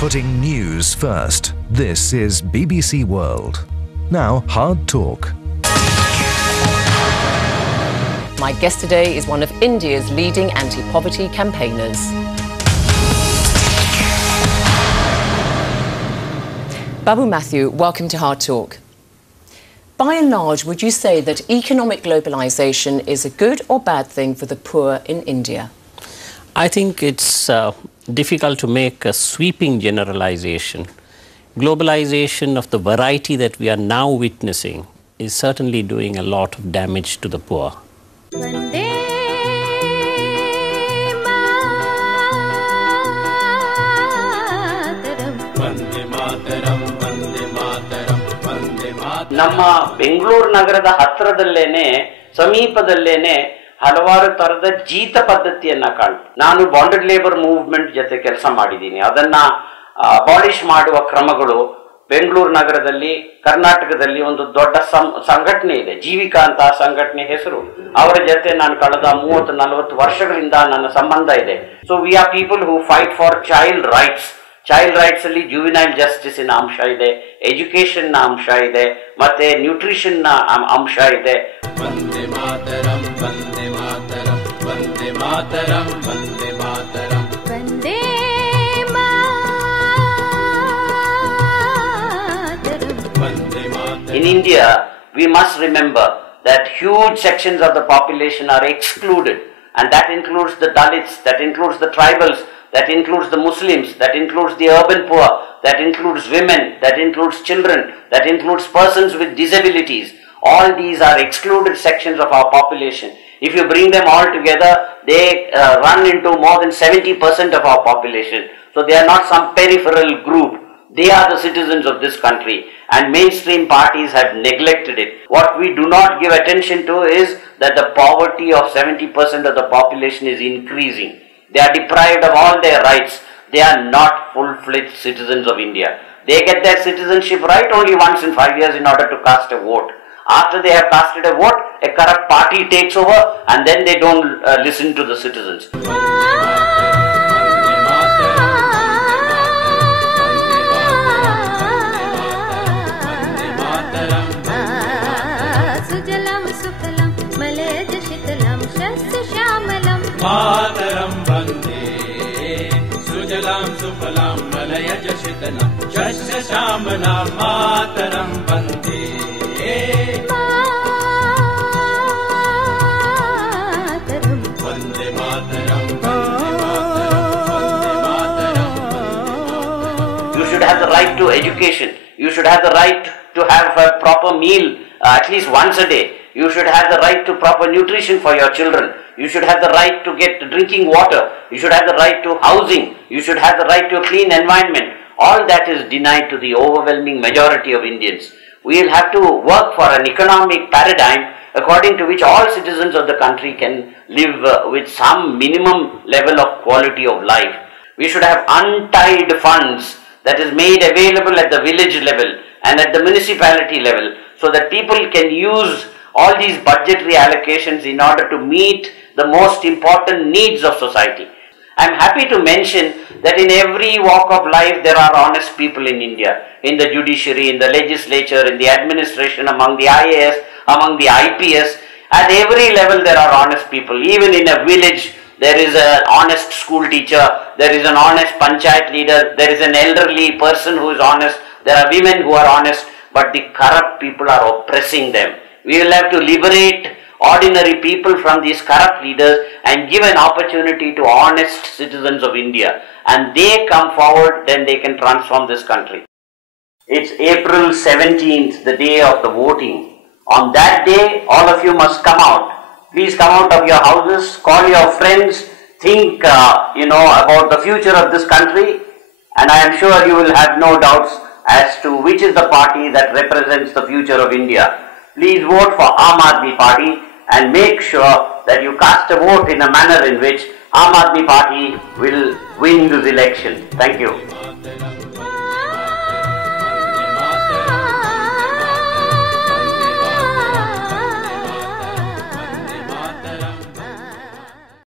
Putting news first. This is BBC World. Now, Hard Talk. My guest today is one of India's leading anti-poverty campaigners. Babu Mathew, welcome to Hard Talk. By and large, would you say that economic globalisation is a good or bad thing for the poor in India? I think it's difficult to make a sweeping generalization. Globalization of the variety that we are now witnessing is certainly doing a lot of damage to the poor. ನಮ್ಮ ಬೆಂಗಳೂರು ನಗರದ ಹತ್ತಿರದಲ್ಲೇನೆ ಸಮೀಪದಲ್ಲೇನೆ ಹಲವಾರು ತರದ ಜೀತ ಪದ್ಧತಿಯನ್ನ ಕಾಣ್ತೀವಿ. ನಾನು bonded labour movement ಜೊತೆ ಕೆಲಸ ಮಾಡಿದ್ದೀನಿ. ಅದನ್ನ ಅಬಾಲಿಷ್ ಮಾಡುವ ಕ್ರಮಗಳು ಬೆಂಗಳೂರು ನಗರದಲ್ಲಿ, ಕರ್ನಾಟಕದಲ್ಲಿ ಒಂದು ದೊಡ್ಡ ಸಂಘಟನೆ ಇದೆ, ಜೀವಿಕಾ ಅಂತ ಸಂಘಟನೆ ಹೆಸರು. ಅವರ ಜೊತೆ ನಾನು ಕಳೆದ 30-40 ವರ್ಷಗಳಿಂದ ನನ್ನ ಸಂಬಂಧ ಇದೆ. So we are people who fight for child rights. Child rights ಅಲ್ಲಿ ಜುವಿನೈಲ್ ಜಸ್ಟಿಸ್ ಅಂಶ ಇದೆ, ಎಜುಕೇಶನ್ ನ ಅಂಶ ಇದೆ, ಮತ್ತೆ ನ್ಯೂಟ್ರಿಷನ್ ನ ಅಂಶ ಇದೆ. Vande Mataram, Vande Mataram, Vande Mataram, Vande Mataram, Vande Mataram, Vande Mataram. In India, we must remember that huge sections of the population are excluded, and that includes the Dalits, that includes the tribals, that includes the Muslims, that includes the urban poor, that includes women, that includes children, that includes persons with disabilities. All these are excluded sections of our population. If you bring them all together, they run into more than 70% of our population. So they are not some peripheral group. They are the citizens of this country, and mainstream parties have neglected it. What we do not give attention to is that the poverty of 70% of the population is increasing. They are deprived of all their rights. They are not full-fledged citizens of India. They get their citizenship right only once in 5 years in order to cast a vote. After they have casted a vote, a corrupt party takes over, and then they don't listen to the citizens. Mataram Vande Sujalam Sufalam Malayaj Shitalam Shasya Shamalam Mataram Vande Mataram Vande Mataram Vande Mataram. You should have the right to education. You should have the right to have a proper meal at least once a day. You should have the right to proper nutrition for your children. You should have the right to get drinking water. You should have the right to housing. You should have the right to a clean environment. All that is denied to the overwhelming majority of Indians. We will have to work for an economic paradigm according to which all citizens of the country can live with some minimum level of quality of life. We should have untied funds that is made available at the village level and at the municipality level, so that people can use all these budgetary allocations in order to meet the most important needs of society. I am happy to mention that in every walk of life there are honest people in India, in the judiciary, in the legislature, in the administration, among the IAS, among the IPS. At every level there are honest people. Even in a village there is an honest school teacher, there is an honest panchayat leader, there is an elderly person who is honest, there are women who are honest, but the corrupt people are oppressing them. We will have to liberate ordinary people from these corrupt leaders and give an opportunity to honest citizens of India. And they come forward, then they can transform this country. It's April 17th, the day of the voting. On that day, all of you must come out. Please come out of your houses, call your friends, think about the future of this country, and I am sure you will have no doubts as to which is the party that represents the future of India. Please vote for Aam Aadmi Party and make sure that you cast a vote in a manner in which Aam Aadmi Party will win this election. Thank you.